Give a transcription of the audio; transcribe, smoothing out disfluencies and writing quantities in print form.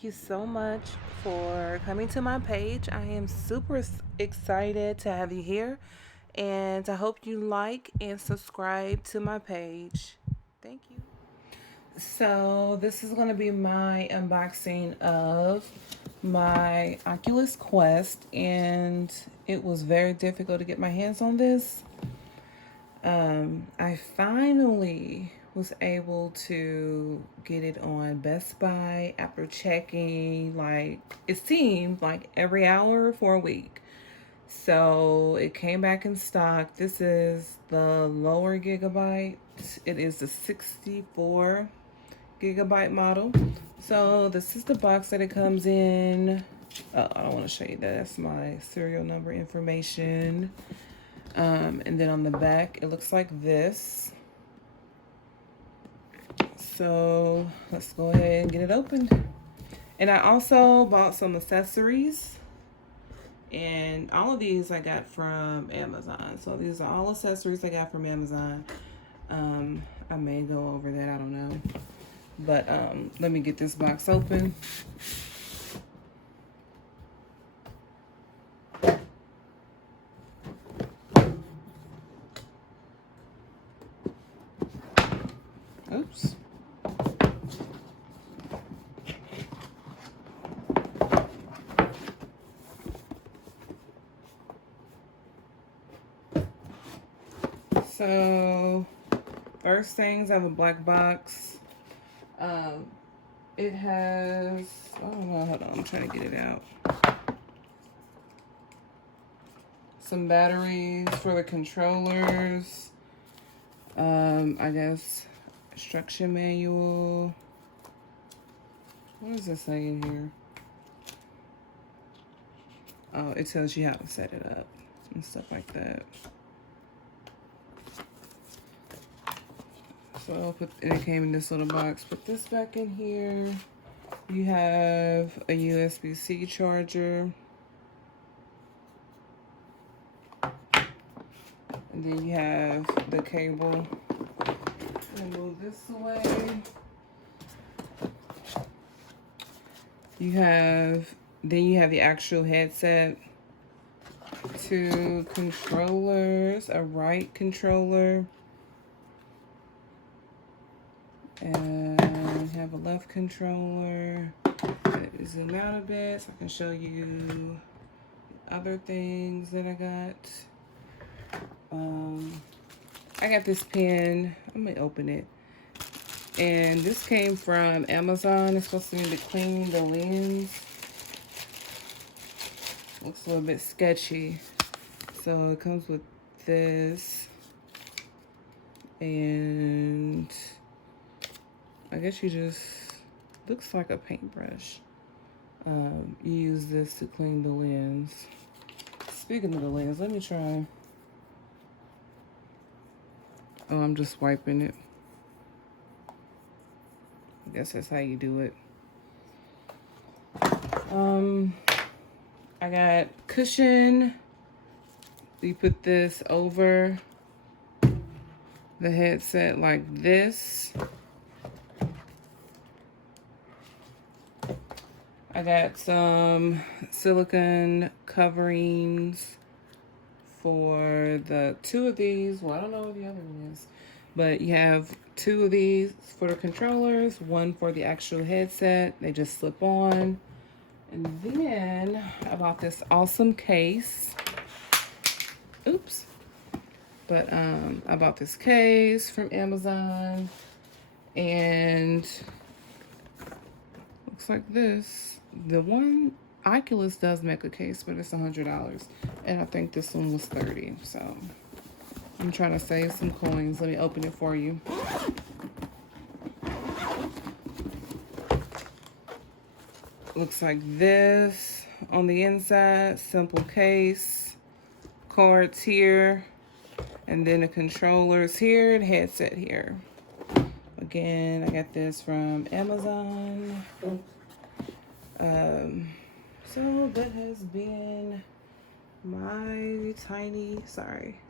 thank you so much for coming to my page. I am super excited to have you here, and I hope you like and subscribe to my page. Thank you. So, this is going to be my unboxing of my Oculus Quest, and it was very difficult to get my hands on this. I finally was able to get it on Best Buy after checking, like, it seemed like every hour for a week. So it came back in stock. This is the lower gigabyte. It is the 64 gigabyte model. So this is the box that it comes in. I don't want to show you that. That's my serial number information. And then on the back, it looks like this. So let's go ahead and get it opened. And I also bought some accessories. And all of these I got from Amazon. So these are all accessories I got from Amazon. I may go over that, I don't know. But let me get this box open. Oops. So, first things, I have a black box. It has, oh no, hold on, I'm trying to get it out. Some batteries for the controllers. I guess instruction manual. What does it say in here? Oh, it tells you how to set it up and stuff like that. So it came in this little box. Put this back in here. You have a USB-C charger. And then you have the cable. I'm gonna move this away. Then you have the actual headset. 2 controllers, a right controller. And have a left controller. Let me zoom out a bit so I can show you other things that I got. I got this pen. I'm gonna open it. And this came from Amazon. It's supposed to be to clean the lens. Looks a little bit sketchy. So it comes with this. And I guess you just, looks like a paintbrush. You use this to clean the lens. Speaking of the lens, let me try. Oh, I'm just wiping it. I guess that's how you do it. I got cushion. You put this over the headset like this. I got some silicone coverings for the 2 of these. Well, I don't know what the other one is. But you have 2 of these for the controllers, 1 for the actual headset. They just slip on. And then I bought this awesome case. Oops. But I bought this case from Amazon. And looks like this. The one Oculus does make a case, but it's $100. And I think this one was $30. So I'm trying to save some coins. Let me open it for you. Looks like this on the inside. Simple case. Cards here. And then the controllers here. The headset here. Again, I got this from Amazon. So that has been my tiny, sorry,